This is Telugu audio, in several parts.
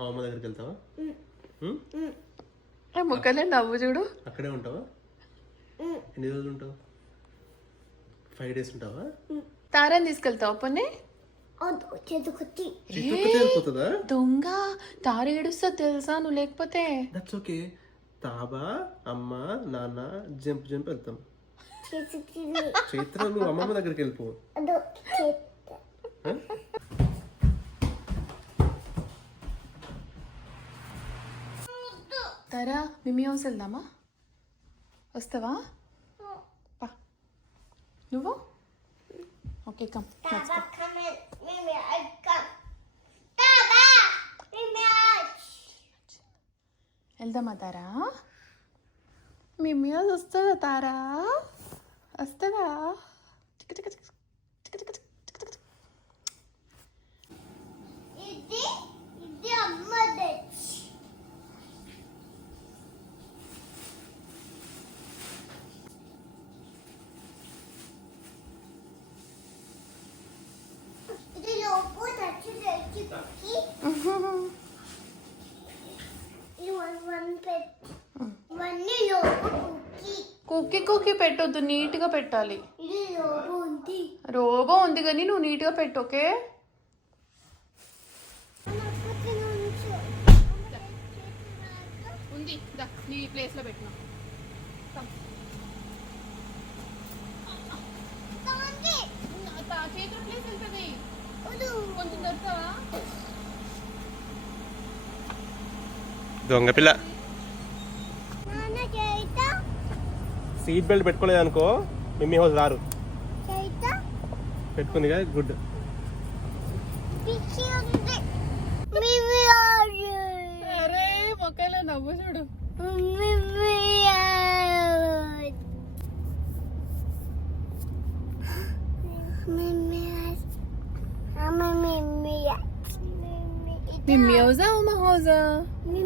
అమ్మమ్మ దగ్గరికి వెళ్తావా? ముక్కలే నవ్వు చూడు. అక్కడే ఉంటావా? ఎన్ని రోజులు ఉంటావు? ఫైవ్ డేస్ ఉంటావా? తారాన్ని తీసుకెళ్తావు పొన్ని దొంగ. తార ఏడుస్తా తెలుసా నువ్వు లేకపోతే? దట్స్ ఓకే తాబా అమ్మ నాన్న జంప్ జంప్ వెళ్తాం. చైత్ర నువ్వు అమ్మమ్మ దగ్గరికి వెళ్ళిపో. తారా మిమ్మీ హౌస్ వెళ్దామా వస్తావా? పా. నువ్వు? Okay come. వెళ్దామా తారా? మిమ్మీ హౌస్ వస్తుందా తారా? వస్తుందా? ఇది చిక్క చిక్క కుక్కి. కుక్కి పెట్టొద్దు నీట్గా పెట్టాలి. ఇది లోపు ఉంది. రోబో ఉంది కానీ నువ్వు నీట్గా పెట్టు ఓకే? ఉంది నీ ప్లేస్లో పెట్టినా చేతుల ప్లేస్ వెళ్తుంది. కొంచెం దొరుకుతావా? దొంగ పిల్ల. సీట్ బెల్ట్ పెట్టుకోలేదు అనుకో మిమ్మీ హౌస్ రారు. పెట్టుకుంది కదా గుడ్. నవ్వు చూడు. మిమ్మీ హౌజా ఉమా హౌజా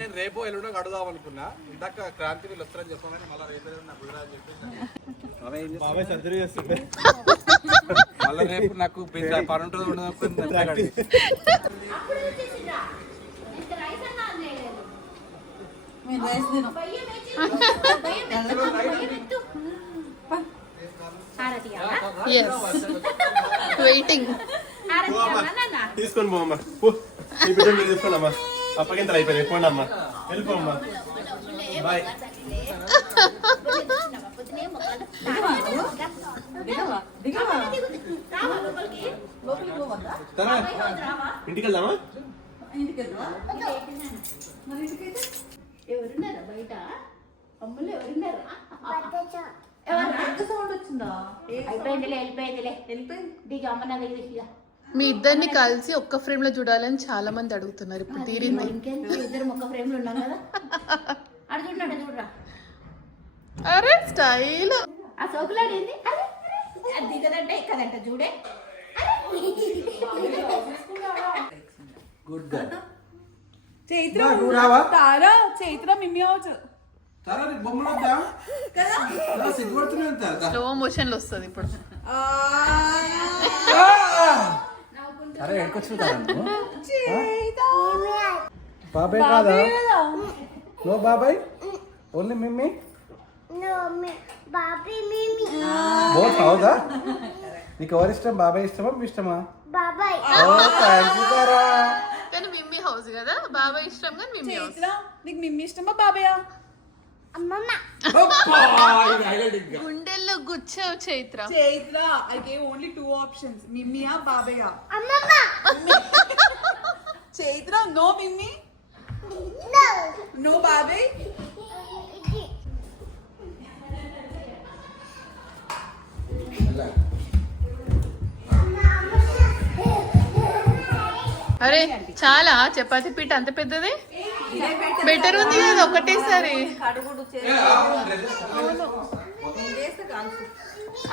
నేను రేపు ఎల్లుండో అడుగుదాం అనుకున్నా. ఇందాక క్రాంతి వీళ్ళు వస్తారని చెప్పామని మళ్ళీ రేపు నాకు కుదరని చెప్పేసి మళ్ళీ రేపు నాకు పని ఉండదు వెయిటింగ్ తీసుకొని పోమ్మా తీసుకొని అమ్మా. అప్పగింతలు అయిపోయాయి పోండి అమ్మా. వెళ్ళిపోమ్మా బాయ్. ఇంటికి వెళ్దామా ఎవరున్నారా బయట? అమ్మలు ఎవరున్నారా? సౌండ్ వచ్చిందా? వెళ్ళిపోయిందిలే. వెళ్ళిపోయింది. దిగి అమ్మ నా దగ్గర మీ ఇద్దరిని కలిసి ఒక్క ఫ్రేమ్లో చూడాలని చాలా మంది అడుగుతున్నారు ఇప్పుడు తీరింది. ఇంకేంటి? ఇద్దరు మొక్క ఫ్రేమ్లు ఉన్నాం కదా. అడు చూడండి చూడరా? అరే స్టైల్. ఆ సోకులాడు ఏంది? అరే, అరే, అది దిగదంటే కదంట చూడే. గుడ్ గర్ల్ చైత్ర నువ్వు రావా? తారా చైత్ర మిమ్మీ అవచ్చు స్లో మోషన్లో వస్తుంది ఇప్పుడు. అరే ఎక్కడికొచ్చు బాబాయ్ కాదా? నో బాబాయ్? Only meme. బోత్ అవుదా నీకు ఎవరు ఇష్టం? బాబాయ్ ఇష్టమా మీ ఇష్టమా? Babai. Oh thank you Tara కానీ మిమ్మీ హౌస్ కదా బాబాయ్ ఇష్టం కానీ మిమ్మీ నీకు మిమ్మీ ఇష్టమా Mama. గుండెల్లో గుచ్చావు Chaitra. Chaitra I gave only two options మిమ్మీయా బాబయ్య. Chaitra no meme. నో బాబాయ్? అరే చాలా చపాతీ పీట అంత పెద్దది? బెటర్ ఉంది కదా ఒకటేసారి.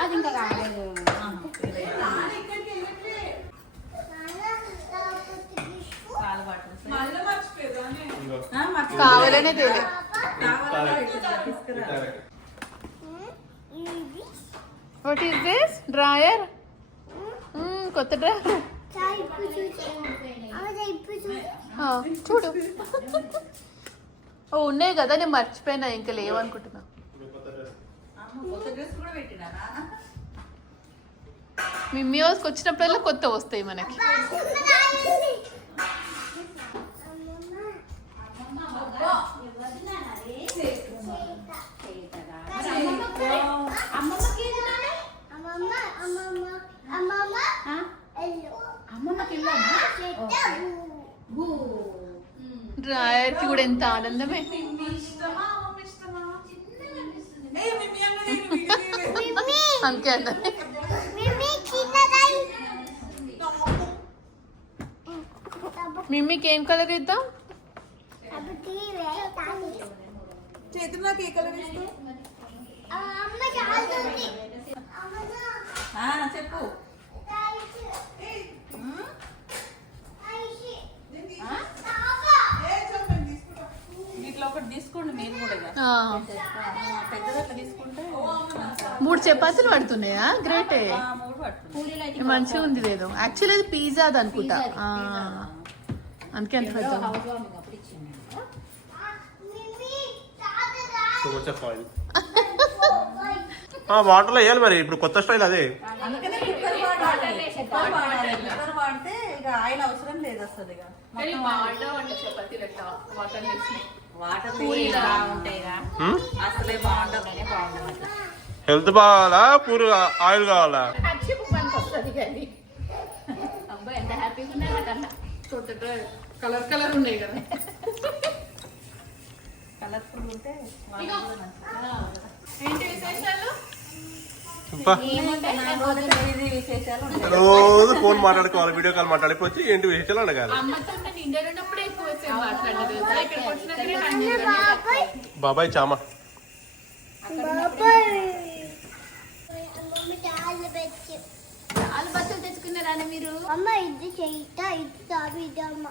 అది ఇంకా కావాలనే వాట్ ఈస్ దిస్ డ్రాయర్ కొత్త డ్రాయర్ చూడు. ఓ ఉన్నాయి కదా నేను మర్చిపోయినా ఇంకా లేవనుకుంటున్నా. మిమ్మీ హౌస్కి వచ్చినప్పుడల్లా కొత్త వస్తాయి మనకి అమ్మమ్మకి ఏది నాన్న? అమ్మమ్మ అమ్మమ్మ అమ్మమ్మ ఆ? ఎల్లో అమ్మమ్మకి ఇల్లానా బూ డ్రాయర్కి కూడా ఎంత ఆనందమే. అంతే చిన్నదాయి మిమ్మీకి ఏం కలర్ ఇద్దాం? అప్పుడు తీరే తాగి చేతులు నాకు ఏ కలర్ ఇస్తావు అమ్మ చాలుతుంది అమ్మ ఆ, చెప్పు తాగి ఉమ్? తాగి ఆ? తాగా ఏ చెప్పండి తీసుకుంటా వీటిలో ఒకటి తీసుకోండి మీరు కూడా తీసుకుంటే మూడు చపాతీలు పడుతున్నాయా? గ్రేటే మంచిగా ఉంది లేదు. యాక్చువల్లీ అది పిజ్జా అది అనుకుంటా. అందుకే అంత ఎవరో పెద్ద ఆయిల్ వాటర్లో వేయాలి మరి. ఇప్పుడు కొత్త స్టైల్ అదే. అందుకనే కుక్కర్ వాడాలి. కుక్కర్ వాడాలి. కుక్కర్ వాడితే ఇక ఆయిల్ అవసరం లేదు వాటర్? అసలే హెల్త్ బాగాలా? పూర్ ఆయిల్ కావాలా? కలర్ కలర్ ఉన్నాయి కదా. కలర్ఫుల్ ఉంటే. ఏంటి విశేషాలు? రోజు విశేషాలు ఫోన్ మాట్లాడుకోవాలి వీడియో కాల్ మాట్లాడిపోతే ఏంటి విషయాలు అడగాలి? బాబాయ్ చామా. చాలా పెట్టి తెచ్చుకున్నారా మీరు అమ్మ ఇది ఇది ఇది అమ్మ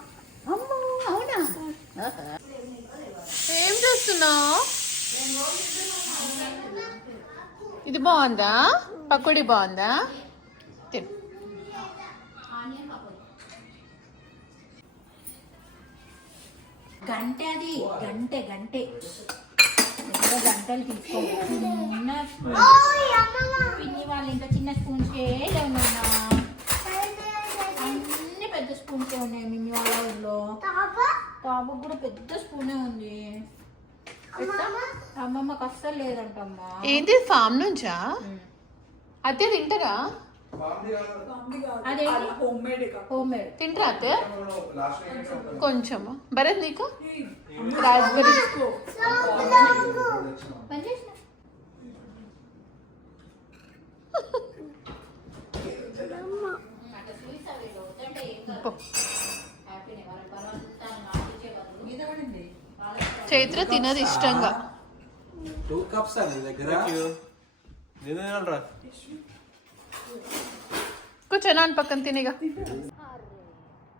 అమ్మో అవునా ఏం చూస్తున్నావు? ఇది బాగుందా? పకోడీ బాగుందా? తిను. గంటే అది గంటే గంటే. గంటలు చిన్న అమ్మమ్మ. పిన్ని వాళ్ళు ఇంకా చిన్న లేవున్నా అన్ని పెద్ద స్పూన్సే ఉన్నాయి మిన్ని వాళ్ళ ఊళ్ళో టాబుకు కూడా పెద్ద స్పూనే ఉంది? అమ్మమ్మకి అస్సలు లేదంటమ్మా. ఏంటి ఫామ్ నుంచా? అదే తింటారా? అదేంటి? హోమ్ మేడ్ ఇక హోమ్ మేడ్ తింటారా కొంచెం. భరత్ నీకు? రాస్బెర్రీ చైత్ర తినది ఇష్టంగా. టూ కప్స్ అండి దగ్గర? నేను తినాలిరా కూర్చొని అని పక్కన తినేగా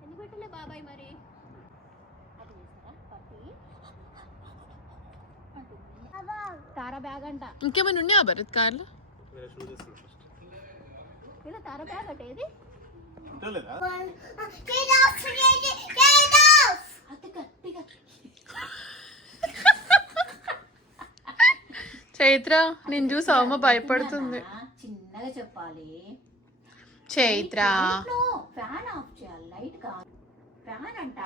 ఎందుకు పెట్టలే బాబాయ్ మరి తారా బ్యాగ్ అంట ఇంకేమైనా ఉన్నాయా భరత్ కార్లో ఇలా తారా బ్యాగ్ అంటే ఏది లేదా Get off! Get off! అది గట్టిగా చైత్ర నేను చూసి అమ్మ భయపడుతుంది చిన్నగా చెప్పాలి? చైత్ర. ఫ్యాన్ ఆఫ్ చేయాలి లైట్ కాదు. ఫ్యాన్ అంట.